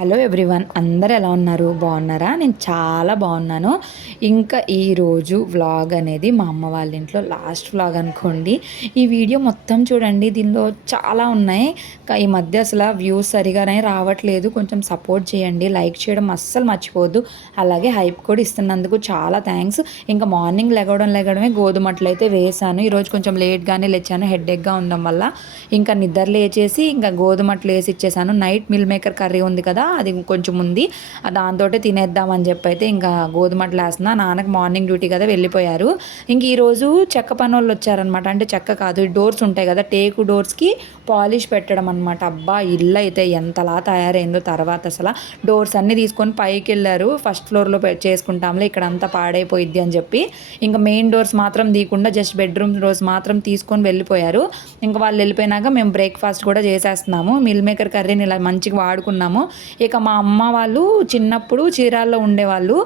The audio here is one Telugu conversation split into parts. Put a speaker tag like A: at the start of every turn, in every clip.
A: హలో ఎవ్రీవన్ అందరు ఎలా ఉన్నారు? బాగున్నారా? నేను చాలా బాగున్నాను. ఇంకా ఈరోజు వ్లాగ్ అనేది మా అమ్మ వాళ్ళ ఇంట్లో లాస్ట్ వ్లాగ్ అనుకోండి. ఈ వీడియో మొత్తం చూడండి. దీనిలో చాలా ఉన్నాయి. ఈ మధ్య అసలు వ్యూస్ సరిగానే రావట్లేదు. కొంచెం సపోర్ట్ చేయండి. లైక్ చేయడం అస్సలు మర్చిపోవద్దు. అలాగే హైప్ కూడా ఇస్తున్నందుకు చాలా థ్యాంక్స్ ఇంకా మార్నింగ్ లెగవడం లెగడమే గోధుమట్లు అయితే వేసాను ఈరోజు కొంచెం లేట్గానే లేచాను. హెడ్ఏక్గా ఉండడం వల్ల. ఇంకా నిద్ర లేచేసి ఇంకా గోధుమట్లు వేసి ఇచ్చేసాను. నైట్ మిల్ మేకర్ కర్రీ ఉంది కదా అది కొంచెం ఉంది. దాంతో తినేద్దామని చెప్పి అయితే ఇంకా గోధుమట్లు వేస్తున్నా. నాన్నకి మార్నింగ్ డ్యూటీ కదా వెళ్ళిపోయారు. ఇంక ఈరోజు చెక్క పని వాళ్ళు వచ్చారనమాట అంటే చెక్క కాదు డోర్స్ ఉంటాయి కదా టేకు డోర్స్కి పాలిష్ పెట్టడం అనమాట అబ్బా ఇల్లు అయితే ఎంతలా తయారైందో తర్వాత అసలు. డోర్స్ అన్నీ తీసుకొని పైకి వెళ్ళారు. ఫస్ట్ ఫ్లోర్లో పె- చేసుకుంటాంలే ఇక్కడ అంతా పాడైపోయిద్ది అని చెప్పి. ఇంకా మెయిన్ డోర్స్ మాత్రం తీయకుండా జస్ట్ బెడ్రూమ్ డోర్స్ మాత్రం తీసుకొని వెళ్ళిపోయారు. ఇంకా వాళ్ళు వెళ్ళిపోయినాక మేము బ్రేక్ఫాస్ట్ కూడా చేసేస్తున్నాము. మిల్ మేకర్ కర్రీని ఇలా మంచిగా వాడుకున్నాము. ఇక మా అమ్మ వాళ్ళు చిన్నప్పుడు చీరాల్లో ఉండేవాళ్ళు.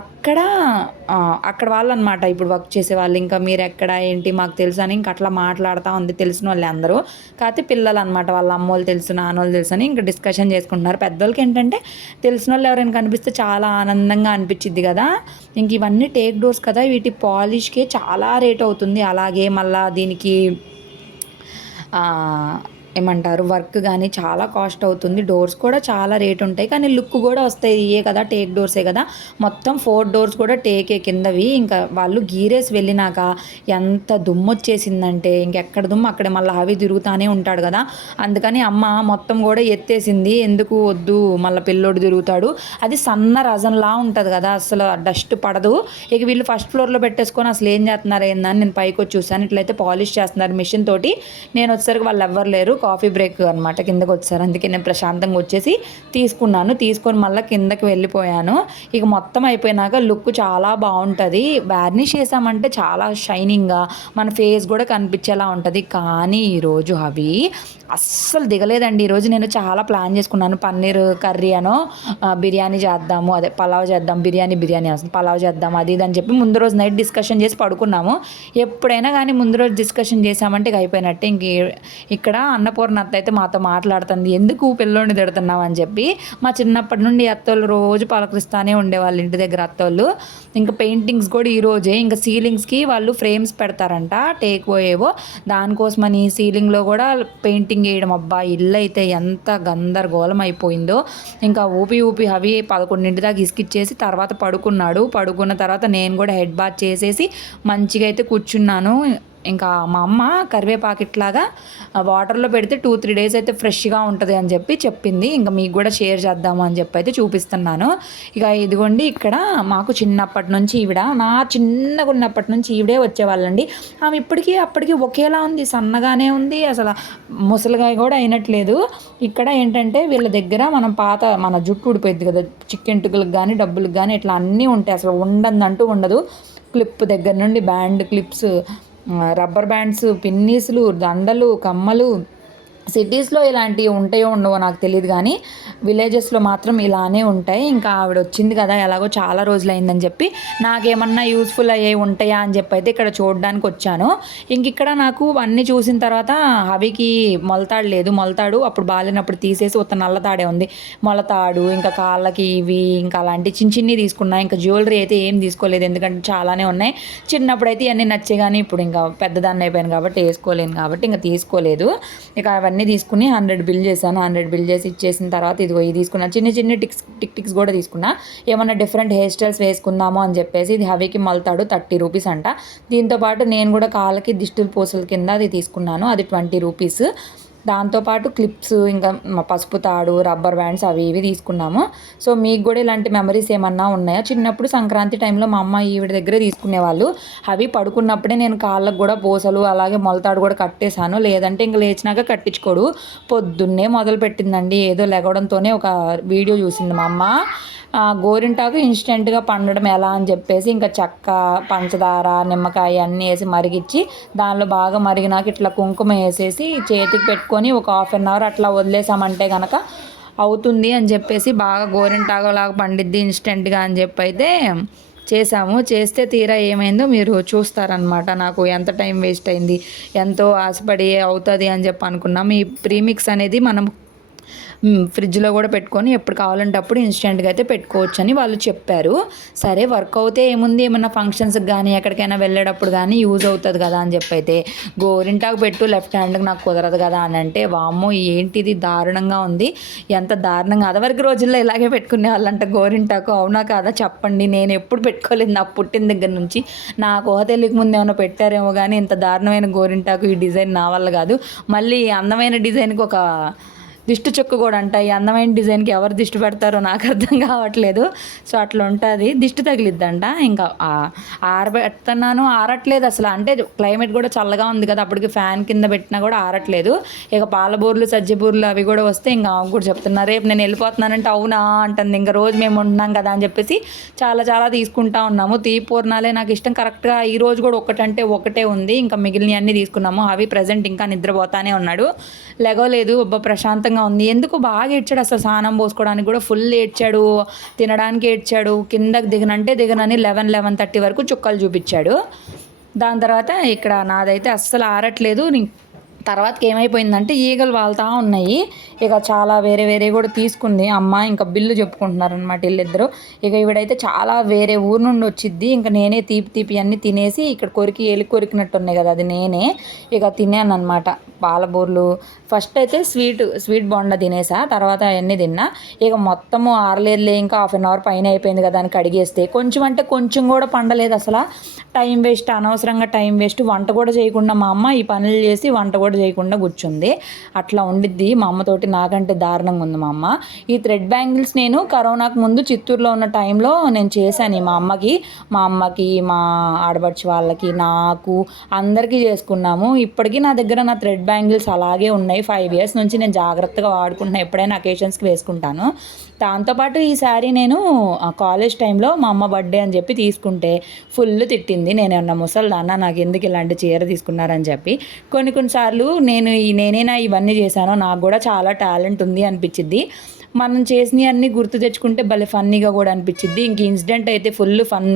A: అక్కడ అక్కడ వాళ్ళు అనమాట ఇప్పుడు వర్క్ చేసే వాళ్ళు ఇంకా మీరు ఎక్కడ ఏంటి మాకు తెలుసు అని ఇంకా అట్లా మాట్లాడుతూ ఉంది తెలిసిన వాళ్ళే అందరూ. కాకపోతే పిల్లలు అనమాట వాళ్ళ అమ్మోళ్ళు తెలుసు నాన్నోళ్ళు తెలుసు అని ఇంకా డిస్కషన్ చేసుకుంటున్నారు. పెద్దోళ్ళకి ఏంటంటే తెలిసిన వాళ్ళు ఎవరైనా కనిపిస్తే చాలా ఆనందంగా అనిపించింది కదా. ఇంక ఇవన్నీ టేక్ డోర్స్ కదా. వీటి పాలిష్కే చాలా రేట్ అవుతుంది. అలాగే మళ్ళీ దీనికి ఏమంటారు వర్క్ కానీ చాలా కాస్ట్ అవుతుంది. డోర్స్ కూడా చాలా రేట్ ఉంటాయి. కానీ లుక్ కూడా వస్తాయి. ఇయే కదా టేక్ డోర్సే కదా. మొత్తం ఫోర్ డోర్స్ కూడా టేకే కిందవి. ఇంకా వాళ్ళు గీరేసి వెళ్ళినాక ఎంత దుమ్ము వచ్చేసిందంటే ఇంకెక్కడ దుమ్ము అక్కడ మళ్ళీ అవి తిరుగుతానే ఉంటాడు కదా. అందుకని అమ్మ మొత్తం కూడా ఎత్తేసింది. ఎందుకు వద్దు మళ్ళీ పిల్లోడు తిరుగుతాడు. అది సన్న రజంలా ఉంటుంది కదా. అసలు డస్ట్ పడదు. ఇక వీళ్ళు ఫస్ట్ ఫ్లోర్లో పెట్టేసుకొని అసలు ఏం చేస్తున్నారు ఏందని నేను పైకి వచ్చి చూసాను ఇట్లయితే పాలిష్ చేస్తున్నారు మిషన్ తోటి. నేను వచ్చేసరికి వాళ్ళు ఎవ్వరు లేరు. కాఫీ బ్రేక్ అనమాట కిందకి వచ్చారు. అందుకే నేను ప్రశాంతంగా వచ్చేసి తీసుకున్నాను. తీసుకొని మళ్ళీ కిందకి వెళ్ళిపోయాను. ఇక మొత్తం అయిపోయినాక లుక్ చాలా బాగుంటుంది. వార్నిష్ చేసామంటే చాలా షైనింగ్గా మన ఫేస్ కూడా కనిపించేలా ఉంటుంది. కానీ ఈరోజు అవి అస్సలు దిగలేదండి. ఈరోజు నేను చాలా ప్లాన్ చేసుకున్నాను. పన్నీర్ కర్రీ అనో బిర్యానీ చేద్దాము. అదే పలావ్ చేద్దాం. బిర్యానీ బిర్యానీ వస్తుంది పలావ్ చేద్దాం. అది ఇది అని చెప్పి ముందు రోజు నైట్ డిస్కషన్ చేసి పడుకున్నాము. ఎప్పుడైనా కానీ ముందు రోజు డిస్కషన్ చేసామంటే ఇక అయిపోయినట్టే. ఇంక ఇక్కడ అన్న అన్నపూర్ణ అత్త అయితే మాతో మాట్లాడుతుంది. ఎందుకు పిల్లోని తిడుతున్నావు? అని చెప్పి మా చిన్నప్పటి నుండి అత్తోళ్ళు రోజు పలకరిస్తానే ఉండేవాళ్ళు ఇంటి దగ్గర అత్తోళ్ళు. ఇంకా పెయింటింగ్స్ కూడా ఈరోజే ఇంకా సీలింగ్స్కి వాళ్ళు ఫ్రేమ్స్ పెడతారంట టేక్ పోయేవో దానికోసమని సీలింగ్లో కూడా పెయింటింగ్ వేయడం అబ్బా ఇల్లు అయితే ఎంత గందరగోళం అయిపోయిందో. ఇంకా ఊపి ఊపి అవి పదకొండింటి దాకా ఇసుకిచ్చేసి తర్వాత పడుకున్నాడు. పడుకున్న తర్వాత నేను కూడా హెడ్ బాత్ చేసేసి మంచిగా అయితే కూర్చున్నాను. ఇంకా మా అమ్మ కరివేపాకిట్లాగా వాటర్లో పెడితే టూ త్రీ డేస్ అయితే ఫ్రెష్గా ఉంటుంది అని చెప్పి చెప్పింది. ఇంకా మీకు కూడా షేర్ చేద్దాము అని చెప్పి అయితే చూపిస్తున్నాను. ఇక ఇదిగోండి ఇక్కడ మాకు చిన్నప్పటి నుంచి ఈవిడ నా చిన్నగా ఉన్నప్పటి నుంచి ఈవిడే వచ్చేవాళ్ళండి. ఆమె ఇప్పటికీ అప్పటికి ఒకేలా ఉంది సన్నగానే ఉంది అసలు ముసలిగా కూడా అయినట్లేదు. ఇక్కడ ఏంటంటే వీళ్ళ దగ్గర మనం పాత మన జుట్టు ఊడిపోయింది కదా చిక్కెంటుకలకు కానీ డబ్బులకు కానీ ఇట్లా అన్నీ ఉంటాయి. అసలు ఉండదంటూ ఉండదు. క్లిప్ దగ్గర నుండి బ్యాండ్ క్లిప్స్ రబ్బర్ బ్యాండ్స్ పిన్నీసులు దండలు కమ్మలు సిటీస్లో ఇలాంటివి ఉంటాయో ఉండవో నాకు తెలియదు కానీ విలేజెస్లో మాత్రం ఇలానే ఉంటాయి. ఇంకా ఆవిడ వచ్చింది కదా ఎలాగో చాలా రోజులైందని చెప్పి నాకేమన్నా యూస్ఫుల్ అయ్యేవి ఉంటాయా అని చెప్పి అయితే ఇక్కడ చూడడానికి వచ్చాను. ఇంక ఇక్కడ నాకు అన్నీ చూసిన తర్వాత హవికి మొలతాడు లేదు మొలతాడు. అప్పుడు బాగాలేనప్పుడు తీసేసి ఒక నల్లతాడే ఉంది. మొలతాడు ఇంకా కాళ్ళకి ఇవి ఇంకా అలాంటి చిన్న చిన్నవి తీసుకున్నా. ఇంకా జ్యువెలరీ అయితే ఏం తీసుకోలేదు ఎందుకంటే చాలానే ఉన్నాయి. చిన్నప్పుడు అయితే ఇవన్నీ నచ్చే కానీ ఇప్పుడు ఇంకా పెద్దదాన్ని అయిపోయాను కాబట్టి వేసుకోలేను కాబట్టి ఇంకా తీసుకోలేదు. ఇక అవన్నీ అన్నీ తీసుకుని హండ్రెడ్ బిల్ చేశాను. హండ్రెడ్ బిల్ చేసి ఇచ్చేసిన తర్వాత ఇదిగో ఇది తీసుకున్నా. చిన్న చిన్న టిక్స్ టిక్ టిక్స్ కూడా తీసుకున్నా. ఏమన్నా డిఫరెంట్ హెయిర్ స్టైల్స్ వేసుకుందాము అని చెప్పేసి ఇది హవీకి మల్తాడు థర్టీ రూపీస్ అంట. దీంతో పాటు నేను కూడా కాళ్ళకి దిష్టిల పూసల కింద అది తీసుకున్నాను. అది ట్వంటీ రూపీస్. దాంతోపాటు క్లిప్స్ ఇంకా పసుపు తాడు రబ్బర్ బ్యాండ్స్ అవి ఇవి తీసుకున్నాము. సో మీకు కూడా ఇలాంటి మెమరీస్ ఏమన్నా ఉన్నాయా? చిన్నప్పుడు సంక్రాంతి టైంలో మా అమ్మ ఈవిడ దగ్గరే తీసుకునేవాళ్ళు. అవి పడుకున్నప్పుడే నేను కాళ్ళకు కూడా పూసలు అలాగే మొలతాడు కూడా కట్టేశాను. లేదంటే ఇంక లేచినాక కట్టించుకోడు. పొద్దున్నే మొదలు పెట్టిందండి. ఏదో లెగవడంతోనే ఒక వీడియో చూసింది మా అమ్మ. గోరింటాకు ఇన్స్టెంట్గా పండడం ఎలా అని చెప్పేసి ఇంకా చెక్క పంచదార నిమ్మకాయ అన్నీ వేసి మరిగిచ్చి దానిలో బాగా మరిగినాక ఇట్లా కుంకుమ వేసేసి చేతికి పెట్టుకొని ఒక హాఫ్ అన్ అవర్ అట్లా వదిలేసామంటే కనుక అవుతుంది అని చెప్పేసి బాగా గోరింటాగోలాగా పండిద్ది ఇన్స్టెంట్గా అని చెప్పి అయితే చేసాము. చేస్తే తీరా ఏమైందో మీరు చూస్తారనమాట నాకు ఎంత టైం వేస్ట్ అయింది? ఎంతో ఆశపడి అవుతుంది అని చెప్పి అనుకున్నాం. ఈ ప్రీమిక్స్ అనేది మనం ఫ్రిడ్జ్లో కూడా పెట్టుకొని ఎప్పుడు కావాలంటే అప్పుడు ఇన్స్టెంట్గా అయితే పెట్టుకోవచ్చు అని వాళ్ళు చెప్పారు. సరే వర్క్ అవుతే ఏముంది? ఏమన్నా ఫంక్షన్స్కి కానీ ఎక్కడికైనా వెళ్ళేటప్పుడు కానీ యూజ్ అవుతుంది కదా అని చెప్పి అయితే గోరింటాకు పెట్టు లెఫ్ట్ హ్యాండ్కి నాకు కుదరదు కదా అని అంటే వామ్మో ఏంటిది? దారుణంగా ఉంది. ఎంత దారుణంగా అదవరకు రోజుల్లో ఇలాగే పెట్టుకునే వాళ్ళంట గోరింటాకు అవునా కాదా? చెప్పండి నేను ఎప్పుడు పెట్టుకోలేదు నా పుట్టిన దగ్గర నుంచి. నాకు ఊహ తెలియక ముందు ఏమైనా పెట్టారేమో కానీ ఇంత దారుణమైన గోరింటాకు ఈ డిజైన్ నా వల్ల కాదు. మళ్ళీ అందమైన డిజైన్కి ఒక దిష్టి చుక్క కూడా అంట. ఈ అందమైన డిజైన్కి ఎవరు దిష్టి పెడతారో నాకు అర్థం కావట్లేదు. సో అట్లా ఉంటుంది. దిష్టి తగిలిద్దంట. ఇంకా ఆరబెడుతున్నాను ఆరట్లేదు అసలు. అంటే క్లైమేట్ కూడా చల్లగా ఉంది కదా. అప్పటికి ఫ్యాన్ కింద పెట్టినా కూడా ఆరట్లేదు. ఇక పాలబూర్లు సజ్జబూర్లు అవి కూడా వస్తే ఇంకా కూడా చెప్తున్నారు రేపు నేను వెళ్ళిపోతున్నానంటే అవునా? అంటుంది. ఇంకా రోజు మేము ఉంటున్నాం కదా అని చెప్పేసి చాలా చాలా తీసుకుంటా ఉన్నాము. తీపూర్ణాలే నాకు ఇష్టం. కరెక్ట్గా ఈ రోజు కూడా ఒకటంటే ఒకటే ఉంది. ఇంకా మిగిలిన అన్నీ తీసుకున్నాము. అవి ప్రజెంట్ ఇంకా నిద్రపోతానే ఉన్నాడు. లెగోలేదు ఒబ్బ ప్రశాంతంగా ఉంది. ఎందుకు బాగా ఏడ్చాడు అసలు స్నానం పోసుకోవడానికి కూడా? ఫుల్ ఏడ్చాడు తినడానికి ఏడ్చాడు కిందకి దిగనంటే దిగనని లెవెన్ లెవెన్ థర్టీ వరకు చుక్కలు చూపించాడు. దాని తర్వాత ఇక్కడ నాదైతే అస్సలు ఆరట్లేదు. తర్వాతకి ఏమైపోయిందంటే ఈగలు వాళ్తా ఉన్నాయి. ఇక చాలా వేరే వేరే కూడా తీసుకుంది. అమ్మ ఇంకా బిల్లు చెప్పుకుంటున్నారు అనమాట వీళ్ళిద్దరూ. ఇక ఈవిడైతే చాలా వేరే ఊరు నుండి వచ్చిద్ది. ఇంకా నేనే తీపి తీపి అన్నీ తినేసి ఇక్కడ కొరికి ఎలి కొరికినట్టు ఉన్నాయి కదా అది నేనే ఇక తిన్నాను అనమాట పాలబూర్లు ఫస్ట్ అయితే స్వీట్ స్వీట్ బొండ తినేసా తర్వాత అవన్నీ తిన్నా. ఇక మొత్తము ఆరలేదులే ఇంకా హాఫ్ అన్ అవర్ పైన అయిపోయింది కదా అని కడిగేస్తే. కొంచెం అంటే కొంచెం కూడా పండలేదు అసలు. టైం వేస్ట్ అనవసరంగా టైం వేస్ట్. వంట కూడా చేయకుండా మా అమ్మ ఈ పనులు చేసి వంట కూడా చేయకుండా కూర్చుంది. అట్లా ఉండిద్ది. మా అమ్మతోటి నాకంటే దారుణంగా ఉంది మా అమ్మ. ఈ థ్రెడ్ బ్యాంగిల్స్ నేను కరోనాకు ముందు చిత్తూరులో ఉన్న టైంలో నేను చేశాను మా అమ్మకి. మా అమ్మకి మా ఆడబడిచి వాళ్ళకి నాకు అందరికీ చేసుకున్నాము. ఇప్పటికీ నా దగ్గర నా థ్రెడ్ బ్యాంగిల్స్ అలాగే ఉన్నాయి. ఫైవ్ ఇయర్స్ నుంచి నేను జాగ్రత్తగా వాడుకుంటున్న ఎప్పుడైనా అకేషన్స్కి వేసుకుంటాను. దాంతోపాటు ఈ శారీ నేను ఆ, కాలేజ్ టైంలో మా అమ్మ బర్త్డే అని చెప్పి తీసుకుంటే ఫుల్ తిట్టింది. నేను ఏమన్నా ముసలిదాన్న నాకు ఎందుకు ఇలాంటి చీర తీసుకున్నారని చెప్పి. కొన్ని కొన్నిసార్లు నేను ఈ నేనేనా ఇవన్నీ చేశానో నాకు కూడా చాలా టాలెంట్ ఉంది అనిపించింది. మనం చేసినవి అన్నీ గుర్తు తెచ్చుకుంటే భలే ఫన్నీగా కూడా అనిపించింది ఇంక ఇన్సిడెంట్ అయితే ఫుల్ ఫన్.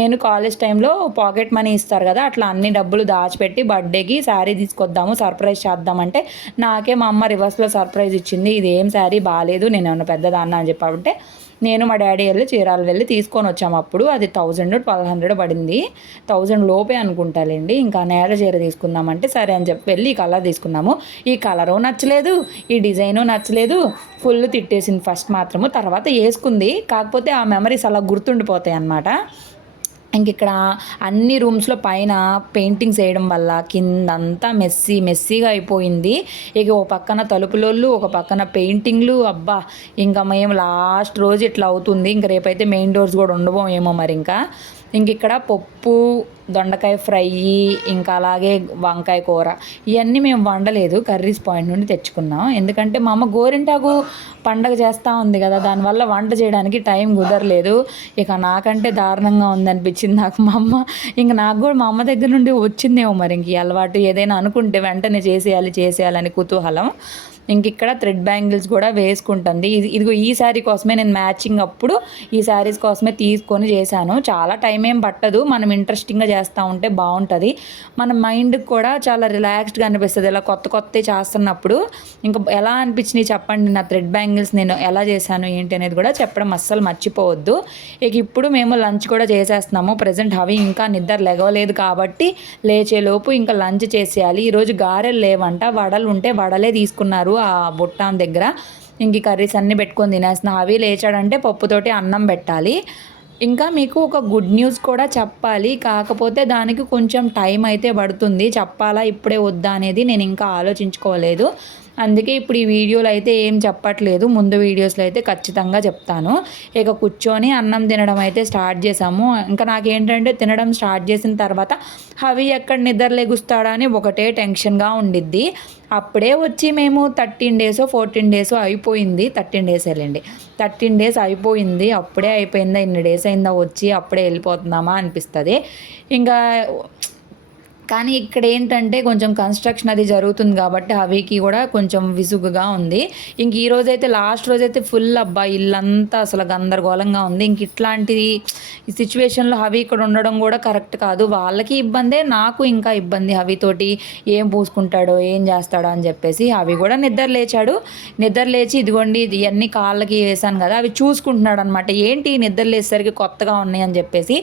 A: నేను కాలేజ్ టైంలో పాకెట్ మనీ ఇస్తారు కదా అట్లా అన్ని డబ్బులు దాచిపెట్టి బర్త్డేకి శారీ తీసుకొద్దాము సర్ప్రైజ్ చేద్దామంటే నాకే మా అమ్మ రివర్స్లో సర్ప్రైజ్ ఇచ్చింది. ఇది ఏం శారీ బాగాలేదు నేను ఏమన్నా పెద్దదాన్న అని చెప్పాలంటే నేను మా డాడీ వెళ్ళి చీరాలు వెళ్ళి తీసుకొని వచ్చాము. అప్పుడు అది థౌజండ్ ట్వెల్వ్ హండ్రెడ్ పడింది. థౌజండ్ లోపే అనుకుంటాలేండి. ఇంకా నేల చీర తీసుకుందామంటే సరే అని చెప్పి వెళ్ళి ఈ కలర్ తీసుకున్నాము. ఈ కలరు నచ్చలేదు ఈ డిజైను నచ్చలేదు ఫుల్ తిట్టేసింది ఫస్ట్ మాత్రము. తర్వాత వేసుకుంది. కాకపోతే ఆ మెమరీస్ అలా గుర్తుండిపోతాయి అన్నమాట. ఇంక ఇక్కడ అన్ని రూమ్స్లో పైన పెయింటింగ్స్ వేయడం వల్ల కిందంతా మెస్సీ మెస్సీగా అయిపోయింది. ఇక ఓ పక్కన తలుపులోళ్ళు ఒక పక్కన పెయింటింగ్లు. అబ్బా! ఇంకా మేము లాస్ట్ రోజు ఇట్లా అవుతుంది. ఇంక రేపైతే మెయిన్ డోర్స్ కూడా ఉండబోమేమో ఏమో మరి ఇంకా. ఇంక ఇక్కడ పప్పు దొండకాయ ఫ్రై ఇంకా అలాగే వంకాయ కూర. ఇవన్నీ మేము వండలేదు కర్రీస్ పాయింట్ నుండి తెచ్చుకున్నాం. ఎందుకంటే మా అమ్మ గోరింటాకు పండగ చేస్తూ ఉంది కదా దానివల్ల వంట చేయడానికి టైం కుదరలేదు. ఇక నాకంటే దారుణంగా ఉందనిపించింది నాకు మా అమ్మ. ఇంక నాకు కూడా మా అమ్మ దగ్గర నుండి వచ్చిందేమో మరి ఇంక అలవాటు. ఏదైనా అనుకుంటే వెంటనే చేసేయాలి చేసేయాలని కుతూహలం. ఇంక ఇక్కడ థ్రెడ్ బ్యాంగిల్స్ కూడా వేసుకుంటుంది. ఇది ఇదిగో ఈ శారీ కోసమే నేను మ్యాచింగ్ అప్పుడు ఈ శారీస్ కోసమే తీసుకొని చేశాను. చాలా టైం ఏం పట్టదు. మనం ఇంట్రెస్టింగ్గా చేస్తూ ఉంటే బాగుంటుంది. మన మైండ్కి కూడా చాలా రిలాక్స్డ్గా అనిపిస్తుంది. ఇలా కొత్త కొత్త చేస్తున్నప్పుడు ఇంకా ఎలా అనిపించినాయి చెప్పండి? నా థ్రెడ్ బ్యాంగిల్స్ నేను ఎలా చేశాను? ఏంటి అనేది కూడా చెప్పడం అస్సలు మర్చిపోవద్దు. ఇక ఇప్పుడు మేము లంచ్ కూడా చేసేస్తున్నాము. ప్రజెంట్ అవి ఇంకా నిద్ర లెగవలేదు కాబట్టి లేచేలోపు ఇంకా లంచ్ చేసేయాలి. ఈరోజు గారెలు లేవంట. వడలు ఉంటే వడలే తీసుకున్నారు. ఆ బుట్టాన్ దగ్గర ఇంక కర్రీస్ అన్నీ పెట్టుకొని తినేస్తున్నా అవి లేచాడంటే పప్పుతోటి అన్నం పెట్టాలి. ఇంకా మీకు ఒక గుడ్ న్యూస్ కూడా చెప్పాలి. కాకపోతే దానికి కొంచెం టైం అయితే పడుతుంది. చెప్పాలా? ఇప్పుడే వద్దా అనేది నేను ఇంకా ఆలోచించుకోలేదు. అందుకే ఇప్పుడు ఈ వీడియోలో అయితే ఏం చెప్పట్లేదు. ముందు వీడియోస్లో అయితే ఖచ్చితంగా చెప్తాను. ఇక కూర్చొని అన్నం తినడం అయితే స్టార్ట్ చేసాము ఇంకా నాకేంటంటే తినడం స్టార్ట్ చేసిన తర్వాత హవి ఎక్కడ నిద్ర లెగుస్తాడా అని ఒకటే టెన్షన్గా ఉండిద్ది. అప్పుడే వచ్చి మేము థర్టీన్ డేస్ ఫోర్టీన్ డేస్ అయిపోయింది. థర్టీన్ డేస్ వెళ్ళండి థర్టీన్ డేస్ అయిపోయింది. అప్పుడే అయిపోయిందా ఇన్ని డేస్ అయిందా వచ్చి అప్పుడే వెళ్ళిపోతున్నామా అనిపిస్తుంది. ఇంకా కానీ ఇక్కడ ఏంటంటే కొంచెం కన్స్ట్రక్షన్ అది జరుగుతుంది కాబట్టి హవీకి కూడా కొంచెం విసుగుగా ఉంది. ఇంక ఈ రోజైతే లాస్ట్ రోజైతే ఫుల్ అబ్బా ఇల్లంతా అసలు గందరగోళంగా ఉంది. ఇంక ఇట్లాంటి సిచ్యువేషన్లో హవి ఇక్కడ ఉండడం కూడా కరెక్ట్ కాదు. వాళ్ళకి ఇబ్బందే నాకు ఇంకా ఇబ్బంది హవితోటి ఏం పూసుకుంటాడో ఏం చేస్తాడో అని చెప్పేసి అవి కూడా నిద్ర లేచాడు. నిద్ర లేచి ఇదిగోండి ఇది ఇవన్నీ కాళ్ళకి వేసాను కదా అవి చూసుకుంటున్నాడు అనమాట ఏంటి నిద్ర లేచేసరికి కొత్తగా ఉన్నాయి అని చెప్పేసి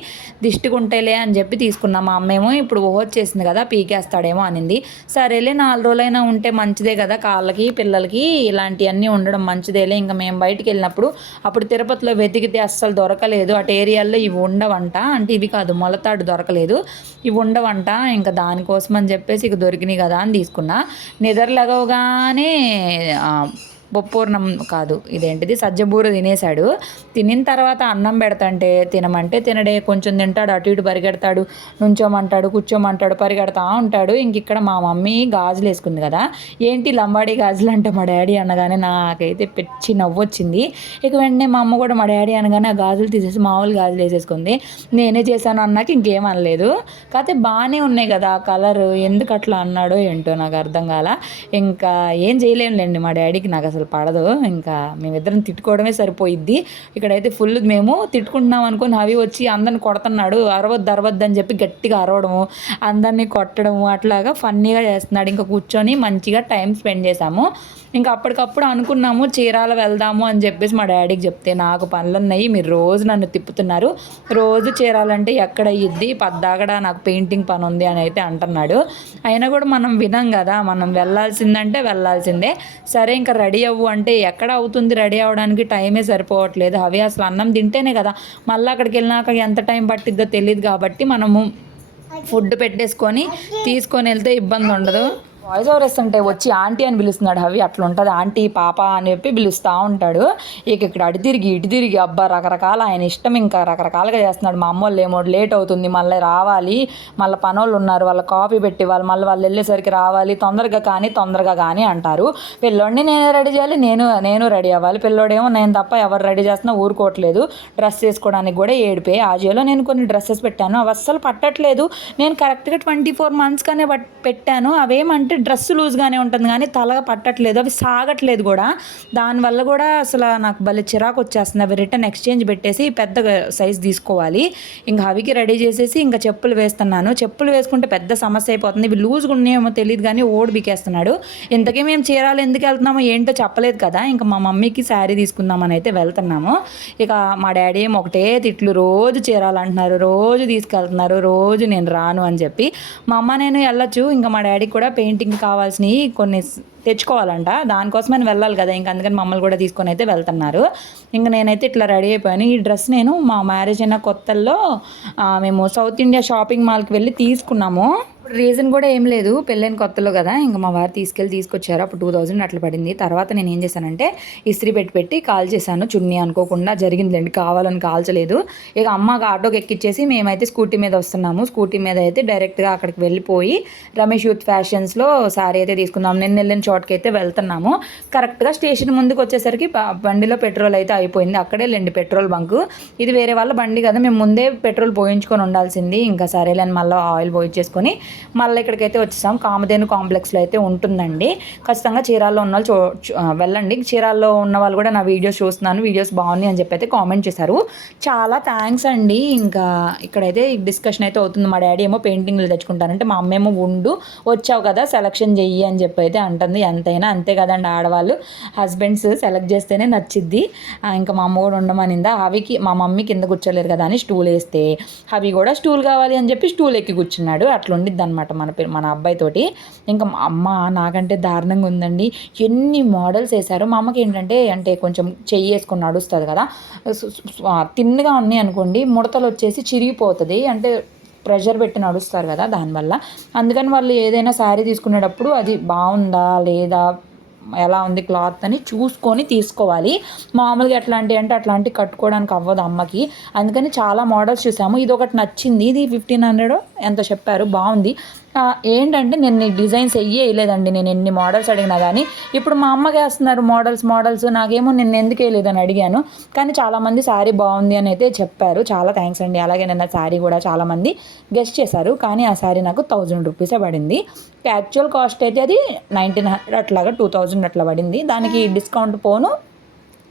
A: దిష్టికుంటేలే అని చెప్పి తీసుకున్నాం. మా అమ్మేమో ఇప్పుడు ఓ వచ్చేసింది కదా పీకేస్తాడేమో అనింది. సరేలే నాలుగు రోజులైనా ఉంటే మంచిదే కదా కాళ్ళకి పిల్లలకి ఇలాంటివన్నీ ఉండడం మంచిదేలే. ఇంకా మేము బయటికి వెళ్ళినప్పుడు అప్పుడు తిరుపతిలో వెతికితే అస్సలు దొరకలేదు. అటు ఏరియాలో ఇవి ఉండవంట. అంటే ఇవి కాదు మొలతాడు దొరకలేదు. ఇవి ఉండవంట. ఇంకా దానికోసం అని చెప్పేసి ఇక దొరికినాయి కదా అని తీసుకున్నా. నిద్ర బొప్పూర్ణం కాదు ఇదేంటిది? సజ్జబూర తినేశాడు. తినిన తర్వాత అన్నం పెడతంటే తినమంటే తినడే కొంచెం తింటాడు అటు ఇటు పరిగెడతాడు నుంచోమంటాడు కూర్చోమంటాడు పరిగెడతా ఉంటాడు. ఇంక ఇక్కడ మా మమ్మీ గాజులు వేసుకుంది కదా. ఏంటి లంబాడీ గాజులు అంటే మా డాడీ అనగానే నాకైతే పిచ్చి నవ్వు వచ్చింది ఇక వెంటనే మా అమ్మ కూడా మా డాడీ అనగానే ఆ గాజులు తీసేసి మామూలు గాజులు వేసేసుకుంది. నేనే చేశాను అన్నాక ఇంకేం అనలేదు. కాకపోతే బాగానే ఉన్నాయి కదా ఆ కలర్. ఎందుకు అట్లా అన్నాడో ఏంటో నాకు అర్థం కాల. ఇంకా ఏం చేయలేములేండి మా డాడీకి నాకు అసలు పడదు. ఇంకా మేమిద్దరం తిట్టుకోవడమే సరిపోయిద్ది. ఇక్కడైతే ఫుల్ మేము తిట్టుకుంటున్నాం అనుకుని అవి వచ్చి అందరిని కొడుతున్నాడు. అరవద్దు అరవద్దు అని చెప్పి గట్టిగా అరవడము అందరినీ కొట్టడము అట్లాగా ఫన్నీగా చేస్తున్నాడు. ఇంకా కూర్చొని మంచిగా టైం స్పెండ్ చేసాము ఇంకా అప్పటికప్పుడు అనుకున్నాము చీరాల వెళ్దాము అని చెప్పేసి మా డాడీకి చెప్తే నాకు పనులు ఉన్నాయి మీరు రోజు నన్ను తిప్పుతున్నారు. రోజు చీరాలంటే ఎక్కడ అయ్యిద్ది? పద్దాకడ నాకు పెయింటింగ్ పని ఉంది అని అయితే అంటున్నాడు. అయినా కూడా మనం వినం కదా మనం వెళ్ళాల్సిందంటే వెళ్ళాల్సిందే. సరే ఇంకా రెడీ అవ్వు అంటే ఎక్కడ అవుతుంది రెడీ అవ్వడానికి టైమే సరిపోవట్లేదు. అవి అసలు అన్నం తింటేనే కదా. మళ్ళీ అక్కడికి వెళ్ళినాక ఎంత టైం పట్టిద్దో తెలియదు కాబట్టి మనము ఫుడ్ పెట్టేసుకొని తీసుకొని వెళ్తే ఇబ్బంది ఉండదు వాయిస్ ఓవర్ ఇస్తుంటే వచ్చి ఆంటీ అని పిలుస్తున్నాడు అవి అట్లా ఉంటుంది ఆంటీ పాప అని చెప్పి పిలుస్తూ ఉంటాడు. ఇక ఇక్కడ అటు తిరిగి ఇటు తిరిగి అబ్బా రకరకాల ఆయన ఇష్టం ఇంకా రకరకాలుగా చేస్తున్నాడు. మా అమ్మోళ్ళు ఏమో లేట్ అవుతుంది మళ్ళీ రావాలి. మళ్ళీ పనోళ్ళు ఉన్నారు వాళ్ళ కాఫీ పెట్టి వాళ్ళు మళ్ళీ వాళ్ళు వెళ్ళేసరికి రావాలి. తొందరగా కానీ తొందరగా కానీ అంటారు. పిల్లోడిని నేనే రెడీ చేయాలి నేను నేను రెడీ అవ్వాలి. పిల్లోడేమో నేను తప్ప ఎవరు రెడీ చేస్తున్నా ఊరుకోవట్లేదు. డ్రెస్ వేసుకోవడానికి కూడా ఏడిపోయి ఆజియోలో నేను కొన్ని డ్రెస్సెస్ పెట్టాను. అవి అస్సలు పట్టట్లేదు. నేను కరెక్ట్గా ట్వంటీ ఫోర్ మంత్స్గానే పట్ పెట్టాను. అవేమంటే డ్రెస్ లూజ్గానే ఉంటుంది కానీ తలగా పట్టట్లేదు అవి సాగట్లేదు కూడా. దానివల్ల కూడా అసలు నాకు భలే చిరాకు వచ్చేస్తుంది. అవి రిటర్న్ ఎక్స్చేంజ్ పెట్టేసి పెద్ద సైజ్ తీసుకోవాలి. ఇంకా అవికి రెడీ చేసేసి ఇంకా చెప్పులు వేస్తున్నాను. చెప్పులు వేసుకుంటే పెద్ద సమస్య అయిపోతుంది. ఇవి లూజ్గా ఉన్నాయేమో తెలియదు కానీ ఓడి బికేస్తున్నాడు. ఇంతకీ మేము చీరాలు ఎందుకు వెళ్తున్నామో ఏంటో చెప్పలేదు కదా. ఇంకా మా మమ్మీకి శారీ తీసుకుందామని అయితే వెళ్తున్నాము. ఇక మా డాడీ ఏమో ఒకటే తిట్లు రోజు చీరాలు అంటున్నారు రోజు తీసుకెళ్తున్నారు రోజు నేను రాను అని చెప్పి. మా అమ్మ నేను వెళ్ళొచ్చు. ఇంకా మా డాడీకి కూడా పెయింటింగ్ కావాల్సినవి కొన్ని తెచ్చుకోవాలంట. దానికోసమని వెళ్ళాలి కదా. ఇంకా అందుకని మమ్మల్ని కూడా తీసుకొని అయితే వెళ్తున్నారు. ఇంక నేనైతే ఇట్లా రెడీ అయిపోయాను. ఈ డ్రెస్ నేను మా మ్యారేజ్ అయిన కొత్తల్లో మేము సౌత్ ఇండియా షాపింగ్ మాల్కి వెళ్ళి తీసుకున్నాము. రీజన్ కూడా ఏం లేదు. పెళ్ళైన కొత్తలో కదా ఇంకా మా వారు తీసుకెళ్ళి తీసుకొచ్చారు. అప్పుడు టూ థౌజండ్ అట్లా పడింది. తర్వాత నేను ఏం చేశానంటే ఇస్త్రీ పెట్టి పెట్టి కాల్ చేశాను. చున్నీ అనుకోకుండా జరిగిందిలేండి కావాలని కాల్చలేదు. ఇక అమ్మ ఆటోకి ఎక్కిచ్చేసి మేమైతే స్కూటీ మీద వస్తున్నాము. స్కూటీ మీద అయితే డైరెక్ట్గా అక్కడికి వెళ్ళిపోయి రమేష్ యూత్ ఫ్యాషన్స్లో సారీ అయితే తీసుకుందాం. నేను వెళ్ళిన చోటుకి అయితే వెళ్తున్నాము. కరెక్ట్గా స్టేషన్ ముందుకు వచ్చేసరికి బండిలో పెట్రోల్ అయితే అయిపోయింది. అక్కడే లేండి పెట్రోల్ బంక్. ఇది వేరే వాళ్ళ బండి కదా మేము ముందే పెట్రోల్ పోయించుకొని ఉండాల్సింది. ఇంకా సరేలేని మళ్ళీ ఆయిల్ పోయించేసుకొని మళ్ళీ ఇక్కడికైతే వచ్చేసాం. కామధేను కాంప్లెక్స్లో అయితే ఉంటుందండి. ఖచ్చితంగా చీరాల్లో ఉన్న వాళ్ళు చూ వెళ్ళండి. చీరాల్లో ఉన్న వాళ్ళు కూడా నా వీడియోస్ చూస్తున్నాను. వీడియోస్ బాగున్నాయి అని చెప్పి అయితే కామెంట్ చేశారు. చాలా థ్యాంక్స్ అండి. ఇంకా ఇక్కడైతే డిస్కషన్ అయితే అవుతుంది. మా డాడీ ఏమో పెయింటింగ్లు తెచ్చుకుంటానంటే మా అమ్మేమో ఉండు వచ్చావు కదా సెలక్షన్ చెయ్యి అని చెప్పి అయితే అంటుంది. ఎంతైనా అంతే కదండి ఆడవాళ్ళు. హస్బెండ్స్ సెలెక్ట్ చేస్తేనే నచ్చిద్ది. ఇంకా మా అమ్మ కూడా ఉండమనిందా? అవికి మా మమ్మీ కింద కూర్చోలేరు కదా అని స్టూల్ వేస్తే అవి కూడా స్టూల్ కావాలి అని చెప్పి స్టూల్ ఎక్కి కూర్చున్నాడు. అట్లా ఉండిద్ది అనమాట మన మన అబ్బాయితోటి. ఇంకా మా అమ్మ నాకంటే దారుణంగా ఉందండి. ఎన్ని మోడల్స్ వేశారు. మా అమ్మకి ఏంటంటే అంటే కొంచెం చెయ్యి వేసుకొని నడుస్తుంది కదా. తిన్నగా ఉన్నాయి అనుకోండి ముడతలు వచ్చేసి చిరిగిపోతుంది. అంటే ప్రెషర్ పెట్టి నడుస్తారు కదా దానివల్ల. అందుకని వాళ్ళు ఏదైనా శారీ తీసుకునేటప్పుడు అది బాగుందా లేదా ఎలా ఉంది క్లాత్ అని చూసుకొని తీసుకోవాలి. మామూలుగా ఎట్లాంటి అంటే అట్లాంటి కట్టుకోవడానికి అవ్వదు అమ్మకి. అందుకని చాలా మోడల్స్ చూసాము. ఇది ఒకటి నచ్చింది. ఇది ఫిఫ్టీన్ హండ్రెడ్ ఎంత చెప్పారు. బాగుంది. ఏంటంటే నేను డిజైన్స్ వేయలేదండి. నేను ఎన్ని మోడల్స్ అడిగినా కానీ ఇప్పుడు మా అమ్మకి వేస్తున్నారు మోడల్స్ మోడల్స్ నాకేమో నేను ఎందుకు వేయలేదని అడిగాను. కానీ చాలామంది శారీ బాగుంది అని అయితే చెప్పారు. చాలా థ్యాంక్స్ అండి. అలాగే నిన్న శారీ కూడా చాలామంది గెస్ట్ చేశారు. కానీ ఆ శారీ నాకు థౌజండ్ రూపీసే పడింది. యాక్చువల్ కాస్ట్ అయితే అది నైన్టీన్ హండ్రెడ్ అట్లాగా టూ థౌజండ్ అట్లా పడింది. దానికి డిస్కౌంట్ పోను.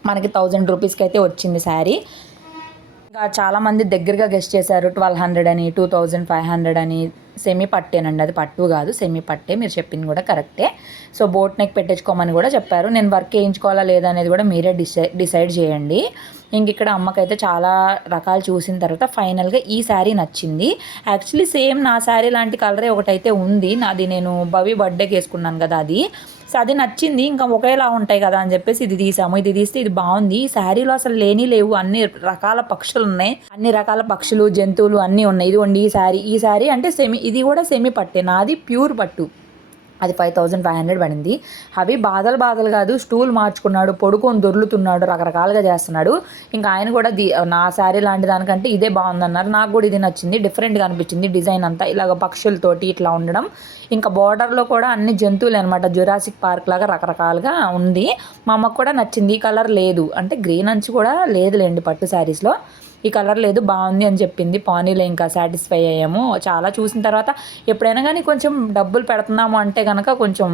A: మనకి థౌజండ్ రూపీస్కి అయితే వచ్చింది శారీ చాలామంది దగ్గరగా గెస్ట్ చేశారు. ట్వెల్వ్ హండ్రెడ్ అని టూ థౌజండ్ ఫైవ్ హండ్రెడ్ అని సెమీ పట్టేనండి అది పట్టు కాదు సెమీ పట్టే. మీరు చెప్పింది కూడా కరెక్టే సో బోట్ నెక్ పెట్టించుకోమని కూడా చెప్పారు. నేను వర్క్ వేయించుకోవాలా లేదా అనేది కూడా మీరే డిసై డిసైడ్ చేయండి. ఇంక ఇక్కడ అమ్మకైతే చాలా రకాలు చూసిన తర్వాత ఫైనల్గా ఈ శారీ నచ్చింది. యాక్చువల్లీ సేమ్ నా శారీ లాంటి కలరే ఒకటైతే ఉంది. నాది నేను భవి బర్త్డేకి వేసుకున్నాను కదా అది. సో అది నచ్చింది. ఇంకా ఒకేలా ఉంటాయి కదా అని చెప్పేసి ఇది తీసాము. ఇది తీస్తే ఇది బాగుంది. ఈ శారీలో అసలు లేని లేవు. అన్ని రకాల పక్షులు ఉన్నాయి. అన్ని రకాల పక్షులు జంతువులు అన్నీ ఉన్నాయి. ఇదిగోండి ఈ శారీ. ఈ శారీ అంటే సెమీ ఇది కూడా సెమీ పట్టే. నాది ప్యూర్ పట్టు. అది ఫైవ్ థౌజండ్ ఫైవ్ హండ్రెడ్ పడింది. అవి బాధలు బాధలు కాదు స్టూల్ మార్చుకున్నాడు పడుకొని దొర్లుతున్నాడు రకరకాలుగా చేస్తున్నాడు. ఇంకా ఆయన కూడా ది నా శారీ లాంటి దానికంటే ఇదే బాగుందన్నారు. నాకు కూడా ఇది నచ్చింది డిఫరెంట్గా అనిపించింది డిజైన్ అంతా ఇలాగ పక్షులతోటి ఇట్లా ఉండడం. ఇంకా బార్డర్లో కూడా అన్ని జంతువులు అనమాట జురాసిక్ పార్క్ లాగా రకరకాలుగా ఉంది. మా అమ్మకు కూడా నచ్చింది ఈ కలర్ లేదు. అంటే గ్రీన్ అంచు కూడా లేదులేండి పట్టు శారీస్లో. ఈ కలర్ లేదు బాగుంది అని చెప్పింది. పానీలో ఇంకా సాటిస్ఫై అయ్యాము. చాలా చూసిన తర్వాత ఎప్పుడైనా కానీ కొంచెం డబ్బులు పెడుతున్నాము అంటే కనుక కొంచెం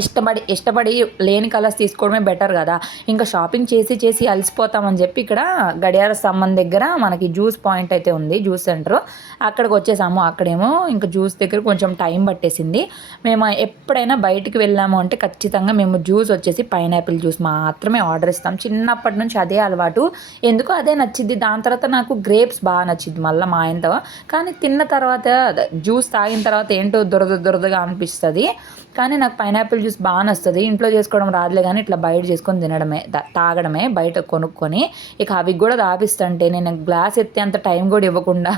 A: ఇష్టపడి ఇష్టపడి లేని కలర్స్ తీసుకోవడమే బెటర్ కదా. ఇంకా షాపింగ్ చేసి చేసి అలసిపోతామని చెప్పి ఇక్కడ గడియార స్తంభం దగ్గర మనకి జ్యూస్ పాయింట్ అయితే ఉంది జ్యూస్ సెంటర్ అక్కడికి వచ్చేసాము. అక్కడేమో ఇంకా జ్యూస్ దగ్గర కొంచెం టైం పట్టేసింది. మేము ఎప్పుడైనా బయటికి వెళ్ళాము అంటే ఖచ్చితంగా మేము జ్యూస్ వచ్చేసి పైనాపిల్ జ్యూస్ మాత్రమే ఆర్డర్ ఇస్తాం. చిన్నప్పటి నుంచి అదే అలవాటు. ఎందుకో అదే నచ్చింది దాని తర్వాత నాకు గ్రేప్స్ బాగా నచ్చింది మళ్ళీ మా ఆయనతో. కానీ తిన్న తర్వాత జ్యూస్ తాగిన తర్వాత ఏంటో దురద దురదగా అనిపిస్తుంది. కానీ నాకు పైనాపిల్ జ్యూస్ బాగా నస్తుంది ఇంట్లో చేసుకోవడం రాదులే కానీ ఇట్లా బయట చేసుకొని తినడమే తాగడమే బయట కొనుక్కొని. ఇక అవి కూడా తాపిస్తుంటే నేను గ్లాస్ ఎత్తే అంత టైం కూడా ఇవ్వకుండా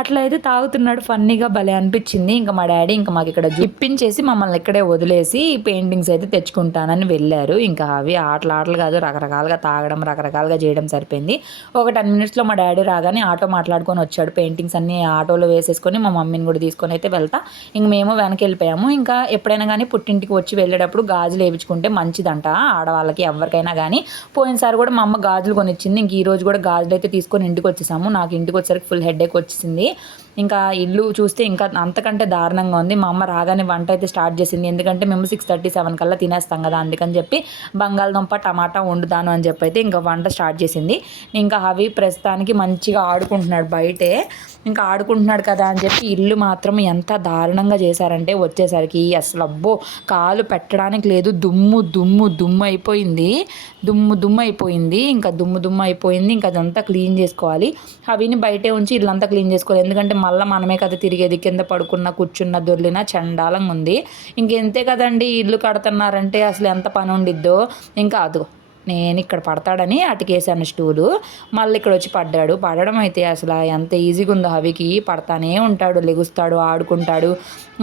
A: అట్లా అయితే తాగుతున్నాడు ఫన్నీగా భలే అనిపించింది. ఇంకా మా డాడీ ఇంకా మాకు ఇక్కడ ఇప్పించేసి మమ్మల్ని ఇక్కడే వదిలేసి పెయింటింగ్స్ అయితే తెచ్చుకుంటానని వెళ్ళారు. ఇంకా అవి ఆటలు ఆటలు కాదు రకరకాలుగా తాగడం రకరకాలుగా చేయడం సరిపోయింది. ఒక టెన్ మినిట్స్లో మా డాడీ రాగానే ఆటో మాట్లాడుకొని వచ్చాడు. పెయింటింగ్స్ అన్ని ఆటోలో వేసేసుకొని మా మమ్మీని కూడా తీసుకొని అయితే వెళ్తా. ఇంక మేము వెనక్కి వెళ్ళిపోయాము. ఇంకా ఎప్పుడైనా కానీ పుట్టింటికి వచ్చి వెళ్ళేటప్పుడు గాజులు వేయించుకుంటే మంచిదంట. ఆడవాళ్ళకి ఎవరికైనా కానీ. పోయినసారి కూడా మా అమ్మ గాజులు కొనిచ్చింది. ఇంక ఈ రోజు కూడా గాజులు అయితే తీసుకొని ఇంటికి వచ్చేసాము. నాకు ఇంటికి వచ్చేసరికి ఫుల్ హెడేక్ వచ్చేసింది. ఇంకా ఇల్లు చూస్తే ఇంకా అంతకంటే దారుణంగా ఉంది. మా అమ్మ రాగానే వంట అయితే స్టార్ట్ చేసింది. ఎందుకంటే మేము సిక్స్ థర్టీ సెవెన్ కల్లా తినేస్తాం కదా అందుకని చెప్పి బంగాళదుంప టమాటా వండుతాను అని చెప్పి అయితే ఇంకా వంట స్టార్ట్ చేసింది. ఇంకా అవి ప్రస్తుతానికి మంచిగా ఆడుకుంటున్నాడు బయటే. ఇంకా ఆడుకుంటున్నాడు కదా అని చెప్పి ఇల్లు మాత్రం ఎంత దారుణంగా చేశారంటే వచ్చేసరికి అసలు అబ్బో కాలు పెట్టడానికి లేదు. దుమ్ము దుమ్ము దుమ్ము అయిపోయింది. దుమ్ము దుమ్ము అయిపోయింది. ఇంకా దుమ్ము దుమ్ము అయిపోయింది. ఇంకా అదంతా క్లీన్ చేసుకోవాలి. అవిని బయటే ఉంచి ఇల్లంతా క్లీన్ చేసుకోవాలి. ఎందుకంటే మళ్ళీ మనమే కదా తిరిగేది. కింద పడుకున్న కూర్చున్న దొర్లిన చండాలంగా ఉంది. ఇంకెంతే కదండి ఇల్లు కడుతున్నారంటే అసలు ఎంత పని ఉండిద్దో. ఇంకా అదు. నేను ఇక్కడ పడతాడని అటుకేసాను స్టూలు. మళ్ళీ ఇక్కడ వచ్చి పడ్డాడు. పడడం అయితే అసలు ఎంత ఈజీగా ఉందో హవికి. పడతానే ఉంటాడు లెగుస్తాడు ఆడుకుంటాడు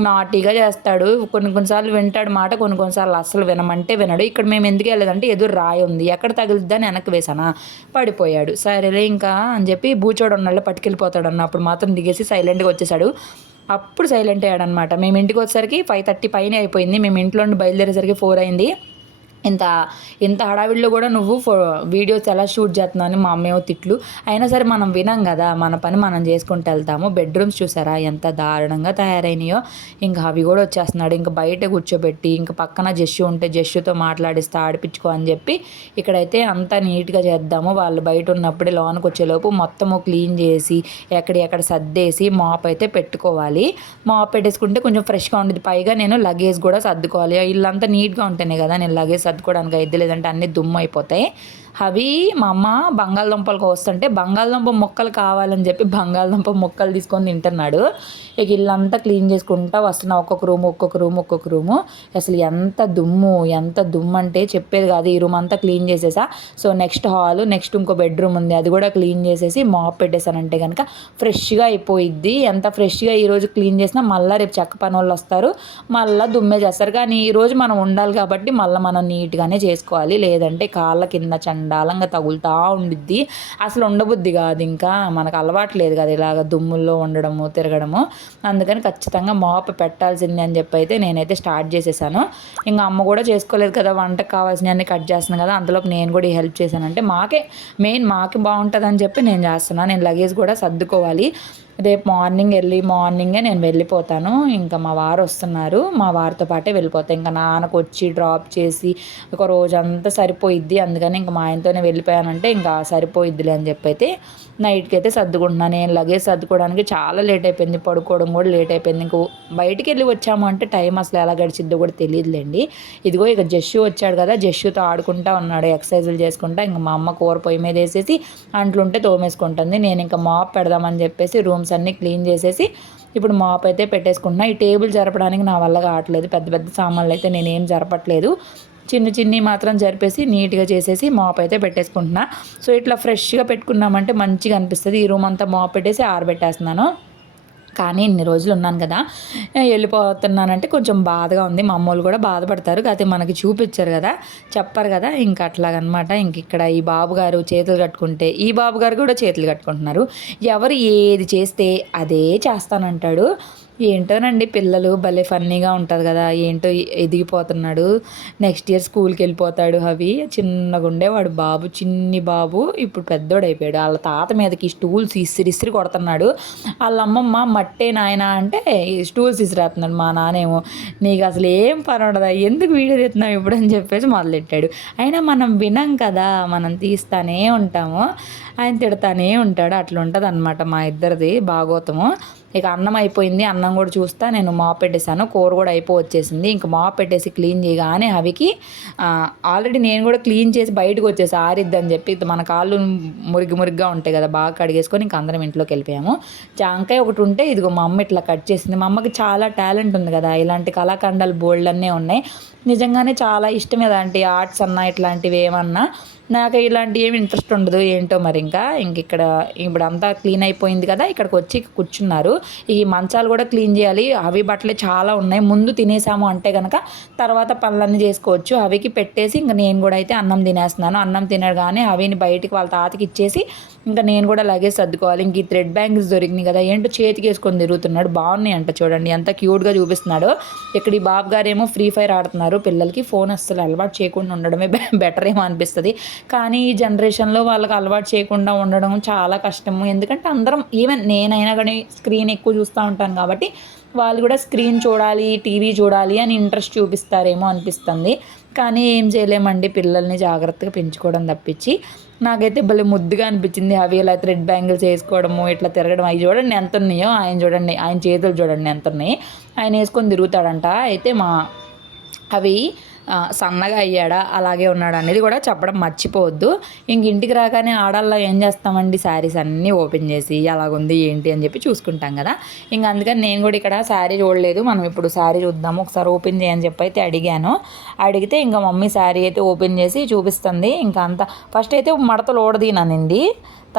A: నాటీగా చేస్తాడు. కొన్ని కొన్నిసార్లు వింటాడు మాట కొన్ని కొన్నిసార్లు అస్సలు వినమంటే వినడు. ఇక్కడ మేము ఎందుకు వెళ్ళదంటే ఎదురు రాయి ఉంది. ఎక్కడ తగిలిద్దని వెనక్కి వేసానా పడిపోయాడు. సరేలే ఇంకా అని చెప్పి బూచోడు ఉన్నాళ్ళు పట్టుకెళ్ళిపోతాడు అన్నప్పుడు మాత్రం దిగేసి సైలెంట్గా వచ్చేసాడు అప్పుడు సైలెంట్ అయ్యాడనమాట మేము ఇంటికి వచ్చేసరికి ఫైవ్ థర్టీ పైన అయిపోయింది. మేము ఇంట్లో నుండి బయలుదేరేసరికి ఫోర్ అయింది. ఇంత ఇంత హడావిడిలో కూడా నువ్వు ఫో వీడియోస్ ఎలా షూట్ చేస్తున్నావు అని మా అమ్మేమో తిట్లు. అయినా సరే మనం వినాం కదా మన పని మనం చేసుకుంటూ వెళ్తాము. బెడ్రూమ్స్ చూసారా? ఎంత దారుణంగా తయారైనాయో. ఇంకా అవి కూడా వచ్చేస్తున్నాడు. ఇంకా బయట కూర్చోబెట్టి ఇంకా పక్కన జస్సు ఉంటే జస్సుతో మాట్లాడిస్తా ఆడిపించుకో అని చెప్పి ఇక్కడైతే అంతా నీట్గా చేద్దాము. వాళ్ళు బయట ఉన్నప్పుడే లోనకి వచ్చేలోపు మొత్తము క్లీన్ చేసి ఎక్కడెక్కడ సర్దేసి మాప్ అయితే పెట్టుకోవాలి. మాప్ పెట్టేసుకుంటే కొంచెం ఫ్రెష్గా ఉండేది. పైగా నేను లగేజ్ కూడా సర్దుకోవాలి. ఇల్లంతా నీట్గా ఉంటేనే కదా నేను లగేజ్ సర్దుకోవడానికి? అయితే లేదంటే అన్నీ దుమ్ము అయిపోతాయి. అవి మా అమ్మ బంగాళదుంపలకు వస్తుంటే బంగాళదుంప మొక్కలు కావాలని చెప్పి బంగాళదుంప మొక్కలు తీసుకొని తింటున్నాడు. ఇక ఇల్లంతా క్లీన్ చేసుకుంటా వస్తున్నా. ఒక్కొక్క రూమ్ ఒక్కొక్క రూమ్ ఒక్కొక్క రూము. అసలు ఎంత దుమ్ము ఎంత దుమ్ము అంటే చెప్పేది కాదు. ఈ రూమ్ అంతా క్లీన్ చేసేసా. సో నెక్స్ట్ హాల్ నెక్స్ట్ ఇంకో బెడ్రూమ్ ఉంది. అది కూడా క్లీన్ చేసేసి మాప్ పెట్టేశానంటే కనుక ఫ్రెష్గా అయిపోయిద్ది. ఎంత ఫ్రెష్గా ఈరోజు క్లీన్ చేసినా మళ్ళీ రేపు చెక్క పని వాళ్ళు వస్తారు. మళ్ళీ దుమ్మే చేస్తారు. కానీ ఈరోజు మనం ఉండాలి కాబట్టి మళ్ళీ మనం నీట్గానే చేసుకోవాలి. లేదంటే కాళ్ళ కింద చండాలంగా తగులుతూ ఉండిద్ది. అసలు ఉండబుద్ధి కాదు ఇంకా. మనకు అలవాట్లేదు కదా ఇలాగ దుమ్ముల్లో ఉండడము తిరగడము. అందుకని ఖచ్చితంగా మోప పెట్టాల్సింది అని చెప్పి అయితే నేనైతే స్టార్ట్ చేసేసాను. ఇంకా అమ్మ కూడా చేసుకోలేదు కదా వంటకు కావాల్సినవన్నీ కట్ చేస్తున్నాను కదా. అంతలోపు నేను కూడా హెల్ప్ చేశానంటే మాకే మెయిన్ మాకే బాగుంటుందని చెప్పి నేను చేస్తున్నాను. నేను లగేజ్ కూడా సర్దుకోవాలి. రేపు మార్నింగ్ ఎర్లీ మార్నింగే నేను వెళ్ళిపోతాను. ఇంకా మా వారు వస్తున్నారు. మా వారితో పాటే వెళ్ళిపోతాను ఇంకా నాన్నకు వచ్చి డ్రాప్ చేసి ఒక రోజంతా సరిపోయిద్ది. అందుకని ఇంకా మా ఆయనతోనే వెళ్ళిపోయానంటే ఇంకా సరిపోయిద్దిలే అని చెప్పి అయితే నైట్కి అయితే సర్దుకుంటున్నాను. నేను లగేజ్ సర్దుకోవడానికి చాలా లేట్ అయిపోయింది పడుకోవడం కూడా లేట్ అయిపోయింది ఇంకో బయటికి వెళ్ళి వచ్చాము అంటే టైం అసలు ఎలా గడిచిద్దో కూడా తెలియదులేండి ఇదిగో ఇక జస్సు వచ్చాడు కదా జస్సుతో ఆడుకుంటా ఉన్నాడు. ఎక్సర్సైజులు చేసుకుంటా ఇంకా మా అమ్మ కూర పొయ్యి మీద వేసేసి అంట్లుంటే తోమేసుకుంటుంది. నేను ఇంకా మాప్ పెడదామని చెప్పేసి రూమ్స్ అన్నీ క్లీన్ చేసేసి ఇప్పుడు మాప్ అయితే పెట్టేసుకుంటున్నా. ఈ టేబుల్ జరపడానికి నా వల్ల కావట్లేదు. పెద్ద పెద్ద సామాన్లు అయితే నేనేం జరపట్లేదు. చిన్న చిన్ని మాత్రం జరిపేసి నీట్గా చేసేసి మాప్ అయితే పెట్టేసుకుంటున్నా. సో ఇట్లా ఫ్రెష్గా పెట్టుకున్నామంటే మంచిగా అనిపిస్తుంది. ఈ రూమ్ అంతా మాప్ పెట్టేసి ఆరబెట్టేస్తున్నాను. కానీ ఇన్ని రోజులు ఉన్నాను కదా వెళ్ళిపోతున్నానంటే కొంచెం బాధగా ఉంది. మా అమ్మోళ్ళు కూడా బాధపడతారు. కాకపోతే మనకి చూపించారు కదా చెప్పారు కదా ఇంక అట్లాగనమాట. ఇంక ఇక్కడ ఈ బాబు గారు చేతులు కట్టుకుంటే ఈ బాబు గారు కూడా చేతులు కట్టుకుంటున్నారు. ఎవరు ఏది చేస్తే అదే చేస్తానంటాడు. ఏంటోనండి పిల్లలు భలే ఫన్నీగా ఉంటుంది కదా ఏంటో ఎదిగిపోతున్నాడు. నెక్స్ట్ ఇయర్ స్కూల్కి వెళ్ళిపోతాడు అవి చిన్నగా ఉండేవాడు బాబు చిన్ని బాబు. ఇప్పుడు పెద్దోడు అయిపోయాడు. వాళ్ళ తాత మీదకి స్టూల్స్ ఇసిరి ఇసిరి కొడుతున్నాడు. వాళ్ళ అమ్మమ్మ మట్టే నాయన అంటే స్టూల్స్ ఇసిరేస్తున్నాడు. మా నానేమో నీకు అసలు ఏం పని ఉండదా? ఎందుకు వీడియో తీస్తున్నావు ఇప్పుడు? అని చెప్పేసి మొదలెట్టాడు. అయినా మనం వినం కదా మనం తీస్తానే ఉంటాము. ఆయన తిడతానే ఉంటాడు. అట్లా ఉంటుంది అనమాట మా ఇద్దరిది భాగోతము. ఇక అన్నం అయిపోయింది అన్నం కూడా చూస్తా నేను మాప్ పెట్టేశాను కూర కూడా అయిపో వచ్చేసింది. ఇంకా మాప్ పెట్టేసి క్లీన్ చేయగానే అవికి ఆల్రెడీ నేను కూడా క్లీన్ చేసి బయటకు వచ్చేసి ఆరిద్దని చెప్పి మన కాళ్ళు మురిగి మురిగ్గా ఉంటాయి కదా బాగా కడిగేసుకొని ఇంక అందరం ఇంట్లోకి వెళ్ళిపోయాము. జాంకాయ ఒకటి ఉంటే ఇదిగో మా అమ్మ ఇట్లా కట్ చేసింది. మా అమ్మకి చాలా టాలెంట్ ఉంది కదా ఇలాంటి కళాఖండాలు బోల్డ్ అన్నీ ఉన్నాయి. నిజంగానే చాలా ఇష్టం ఇలాంటి ఆర్ట్స్ అన్నా ఇట్లాంటివి ఏమన్నా. నాకు ఇలాంటి ఏమి ఇంట్రెస్ట్ ఉండదు ఏంటో మరి ఇంకా. ఇంక ఇక్కడ ఇప్పుడు అంతా క్లీన్ అయిపోయింది కదా ఇక్కడికి వచ్చి కూర్చున్నారు. ఈ మంచాలు కూడా క్లీన్ చేయాలి. అవి బట్టలే చాలా ఉన్నాయి. ముందు తినేసాము అంటే కనుక తర్వాత పనులన్నీ చేసుకోవచ్చు. అవికి పెట్టేసి ఇంకా నేను కూడా అయితే అన్నం తినేస్తున్నాను. అన్నం తినగానే అవిని బయటికి వాళ్ళ తాతకి ఇచ్చేసి ఇంకా నేను కూడా అలాగే సర్దుకోవాలి. ఇంక ఈ థ్రెడ్ బ్యాంగిల్స్ దొరికినాయి కదా ఏంటో చేతికి వేసుకొని తిరుగుతున్నాడు. బాగున్నాయి అంట చూడండి ఎంత క్యూట్గా చూపిస్తున్నాడు. ఇక్కడ ఈ బాబు గారు ఏమో ఫ్రీ ఫైర్ ఆడుతున్నారు పిల్లలకి ఫోన్ అస్సలు అలవాటు చేయకుండా ఉండడమే బెటర్ ఏమో అనిపిస్తుంది. కానీ ఈ జనరేషన్లో వాళ్ళకి అలవాటు చేయకుండా ఉండడం చాలా కష్టము. ఎందుకంటే అందరం ఈవెన్ నేనైనా కానీ స్క్రీన్ ఎక్కువ చూస్తూ ఉంటాను కాబట్టి వాళ్ళు కూడా స్క్రీన్ చూడాలి టీవీ చూడాలి అని ఇంట్రెస్ట్ చూపిస్తారేమో అనిపిస్తుంది. కానీ ఏం చేయలేమండి పిల్లల్ని జాగ్రత్తగా పెంచుకోవడం తప్పించి. నాకైతే భలే ముద్దుగా అనిపించింది. అవి ఇలా థ్రెడ్ బ్యాంగిల్స్ వేసుకోవడము ఇట్లా తిరగడం అవి చూడండి ఎంత ఉన్నాయో ఆయన చూడండి ఆయన చేతులు చూడండి ఎంత ఉన్నాయి. ఆయన వేసుకొని తిరుగుతాడంట. అయితే మా అవి సన్నగా అయ్యాడా అలాగే ఉన్నాడా అనేది కూడా చెప్పడం మర్చిపోవద్దు. ఇంక ఇంటికి రాగానే ఆడల్లో ఏం చేస్తామండి? శారీస్ అన్నీ ఓపెన్ చేసి అలాగుంది ఏంటి అని చెప్పి చూసుకుంటాం కదా. ఇంక అందుకని నేను కూడా ఇక్కడ శారీ చూడలేదు. మనం ఇప్పుడు శారీ చూద్దాము. ఒకసారి ఓపెన్ చేయని చెప్పి అయితే అడిగాను. అడిగితే ఇంకా మమ్మీ శారీ అయితే ఓపెన్ చేసి చూపిస్తుంది. ఇంకా అంత ఫస్ట్ అయితే మడతలు ఓడదీనండి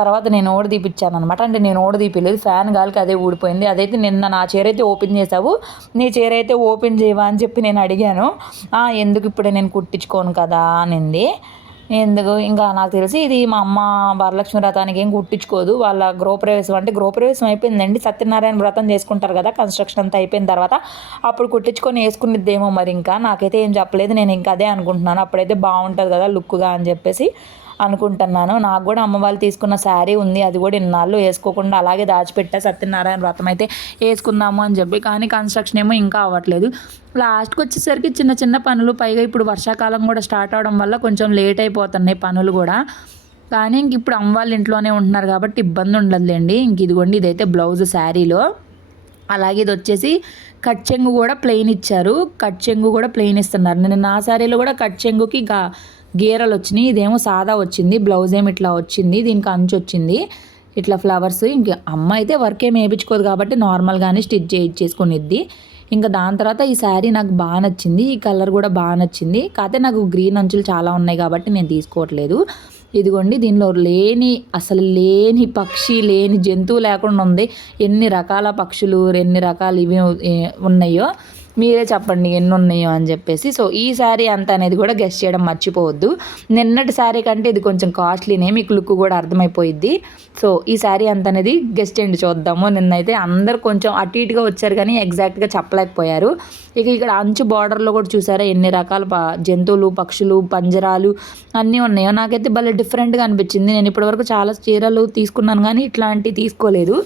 A: తర్వాత నేను ఓడి తీపిచ్చాను అనమాట అంటే నేను ఓడి తీపిలేదు ఫ్యాన్ గాలికి అదే ఊడిపోయింది. అదైతే నిన్న నా చీర అయితే ఓపెన్ చేసావు. నీ చీర అయితే ఓపెన్ చేయవా అని చెప్పి నేను అడిగాను. ఎందుకు ఇప్పుడే నేను కుట్టించుకోను కదా అనింది. ఎందుకు? ఇంకా నాకు తెలిసి ఇది మా అమ్మ వరలక్ష్మి వ్రతానికి ఏం కుట్టించుకోదు. వాళ్ళ గృహప్రవేశం అంటే గృహప్రవేశం అయిపోయిందండి. సత్యనారాయణ వ్రతం చేసుకుంటారు కదా కన్స్ట్రక్షన్ అంతా అయిపోయిన తర్వాత అప్పుడు కుట్టించుకొని వేసుకునేదేమో మరి ఇంకా. నాకైతే ఏం చెప్పలేదు. నేను ఇంకా అదే అనుకుంటున్నాను. అప్పుడైతే బాగుంటుంది కదా లుక్గా అని చెప్పేసి అనుకుంటున్నాను. నాకు కూడా అమ్మ వాళ్ళు తీసుకున్న శారీ ఉంది. అది కూడా ఇన్నాళ్ళు వేసుకోకుండా అలాగే దాచిపెట్టా. సత్యనారాయణ వ్రతం అయితే వేసుకుందాము అని చెప్పి. కానీ కన్స్ట్రక్షన్ ఏమో ఇంకా అవ్వట్లేదు. లాస్ట్కి వచ్చేసరికి చిన్న చిన్న పనులు. పైగా ఇప్పుడు వర్షాకాలం కూడా స్టార్ట్ అవడం వల్ల కొంచెం లేట్ అయిపోతున్నాయి పనులు కూడా. కానీ ఇంక ఇప్పుడు అమ్మ వాళ్ళ ఇంట్లోనే ఉంటున్నారు కాబట్టి ఇబ్బంది ఉండదులేండి. ఇంక ఇదిగోండి ఇదైతే బ్లౌజ్ శారీలో. అలాగే ఇది వచ్చేసి కట్ చెంగు కూడా ప్లెయిన్ ఇచ్చారు. కట్ చెంగు కూడా ప్లెయిన్ ఇస్తున్నారు. నేను నా శారీలో కూడా కట్ చెంగుకి గా గీరలు వచ్చినాయి ఇదేమో సాదా వచ్చింది బ్లౌజ్ ఏమి ఇట్లా వచ్చింది దీనికి అంచు వచ్చింది ఇట్లా ఫ్లవర్స్ ఇంక అమ్మ అయితే వర్క్ ఏమి వేయించుకోదు కాబట్టి నార్మల్గానే స్టిచ్ చేయించేసుకునిద్ది. ఇంకా దాని తర్వాత ఈ శారీ నాకు బాగా నచ్చింది ఈ కలర్ కూడా బాగా నచ్చింది కాకపోతే నాకు గ్రీన్ అంచులు చాలా ఉన్నాయి కాబట్టి నేను తీసుకోవట్లేదు. ఇదిగోండి దీనిలో లేని అసలు లేని పక్షి లేని జంతువు లేకుండా ఉంది. ఎన్ని రకాల పక్షులు ఎన్ని రకాలు ఇవి ఉన్నాయో. మీరే చెప్పండి ఎన్ని ఉన్నాయో అని చెప్పేసి. సో ఈ శారీ అంత అనేది కూడా గెస్ట్ చేయడం మర్చిపోవద్దు. నిన్నటి శారీ కంటే ఇది కొంచెం కాస్ట్లీనే మీకు లుక్ కూడా అర్థమైపోయిద్ది. సో ఈ శారీ అంత అనేది గెస్ట్ చేయండి చూద్దాము. నిన్నైతే అందరు కొంచెం అటు ఇటుగా వచ్చారు కానీ ఎగ్జాక్ట్గా చెప్పలేకపోయారు. ఇక ఇక్కడ అంచు బార్డర్లో కూడా చూసారా ఎన్ని రకాల జంతువులు పక్షులు పంజరాలు అన్నీ ఉన్నాయో. నాకైతే భలే డిఫరెంట్గా అనిపించింది. నేను ఇప్పటివరకు చాలా చీరలు తీసుకున్నాను కానీ ఇట్లాంటివి తీసుకోలేదు.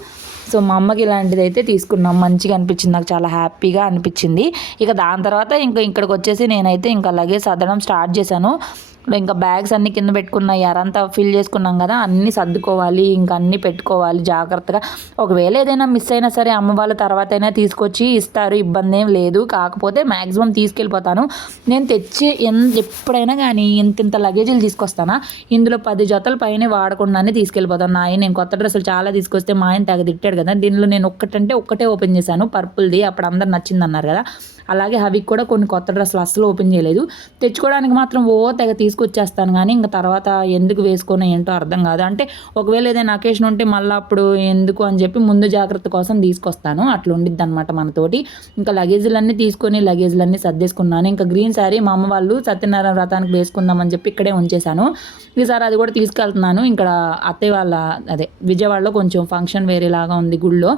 A: సో మా అమ్మకి ఇలాంటిది అయితే తీసుకున్నాం. మంచిగా అనిపించింది. నాకు చాలా హ్యాపీగా అనిపించింది. ఇక దాని తర్వాత ఇంకా ఇక్కడికి వచ్చేసి నేనైతే ఇంకా అలాగే సర్దడం స్టార్ట్ చేశాను. ఇంకా బ్యాగ్స్ అన్ని కింద పెట్టుకున్న ఎరంతా ఫిల్ చేసుకున్నాం కదా అన్నీ సర్దుకోవాలి. ఇంకా అన్నీ పెట్టుకోవాలి జాగ్రత్తగా. ఒకవేళ ఏదైనా మిస్ అయినా సరే అమ్మ వాళ్ళ తర్వాత అయినా తీసుకొచ్చి ఇస్తారు. ఇబ్బంది ఏం లేదు. కాకపోతే మ్యాక్సిమం తీసుకెళ్ళిపోతాను. నేను తెచ్చి ఎంత ఎప్పుడైనా కానీ ఇంత ఇంత లగేజీలు తీసుకొస్తానా? ఇందులో పది జతల పైన వాడకుండానే తీసుకెళ్ళిపోతాను. నా ఆయన నేను కొత్త డ్రెస్సులు చాలా తీసుకొస్తే మా ఆయన తెగ తిట్టాడు కదా. దీనిలో నేను ఒక్కటంటే ఒక్కటే ఓపెన్ చేశాను. పర్పుల్ది అప్పుడు అందరు నచ్చింది అన్నారు కదా. అలాగే హవికి కూడా కొన్ని కొత్త డ్రెస్సులు అస్సలు ఓపెన్ చేయలేదు. తెచ్చుకోవడానికి మాత్రం ఓ తెగ తీసుకొచ్చేస్తాను కానీ ఇంకా తర్వాత ఎందుకు వేసుకొని ఏంటో అర్థం కాదు. అంటే ఒకవేళ ఏదైనా అకేషన్ ఉంటే మళ్ళీ అప్పుడు ఎందుకు అని చెప్పి ముందు జాగ్రత్త కోసం తీసుకొస్తాను. అట్లా ఉండిద్ది అనమాట మనతోటి. ఇంకా లగేజీలన్నీ తీసుకొని లగేజీలన్నీ సర్దేసుకున్నాను. ఇంకా గ్రీన్ శారీ మా అమ్మ వాళ్ళు సత్యనారాయణ వ్రతానికి వేసుకుందామని చెప్పి ఇక్కడే ఉంచేశాను. ఈసారి అది కూడా తీసుకెళ్తున్నాను. ఇక్కడ అత్తయ్య వాళ్ళ అదే విజయవాడలో కొంచెం ఫంక్షన్ వేరేలాగా ఉంది గుళ్ళో.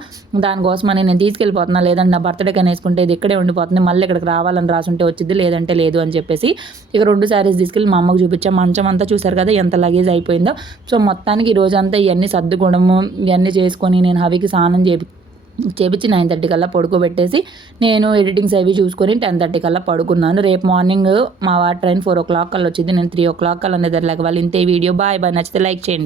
A: దానికోసమని నేను తీసుకెళ్ళిపోతున్నా. లేదంటే నా బర్త్డే కానీ వేసుకుంటే ఇది ఇక్కడే ఉండిపోతుంది. మళ్ళీ ఇక్కడికి రావాలని రాసుంటే వచ్చింది లేదంటే లేదు అని చెప్పేసి ఇక రెండు శారీస్ తీసుకెళ్ళి మా అమ్మకు చూపించాం. మంచం అంతా చూసారు కదా ఎంత లగేజ్ అయిపోయిందో. సో మొత్తానికి ఈ రోజంతా ఇవన్నీ సర్దుకోవడము ఇవన్నీ చేసుకొని నేను హవికి స్నానం చేపి చేపించి నైన్ థర్టీ కల్లా పడుకోబెట్టేసి నేను ఎడిటింగ్స్ అవి చూసుకొని టెన్ థర్టీ కల్లా పడుకున్నాను. రేపు మార్నింగ్ మా వారి ట్రైన్ ఫోర్ ఓ క్లాక్ కల్లా వచ్చింది నేను త్రీ ఓ క్లాక్ కల్లా నిద్ర వాళ్ళు ఇంతే వీడియో బాయ్ బాయ్ నచ్చితే లైక్ చేయండి.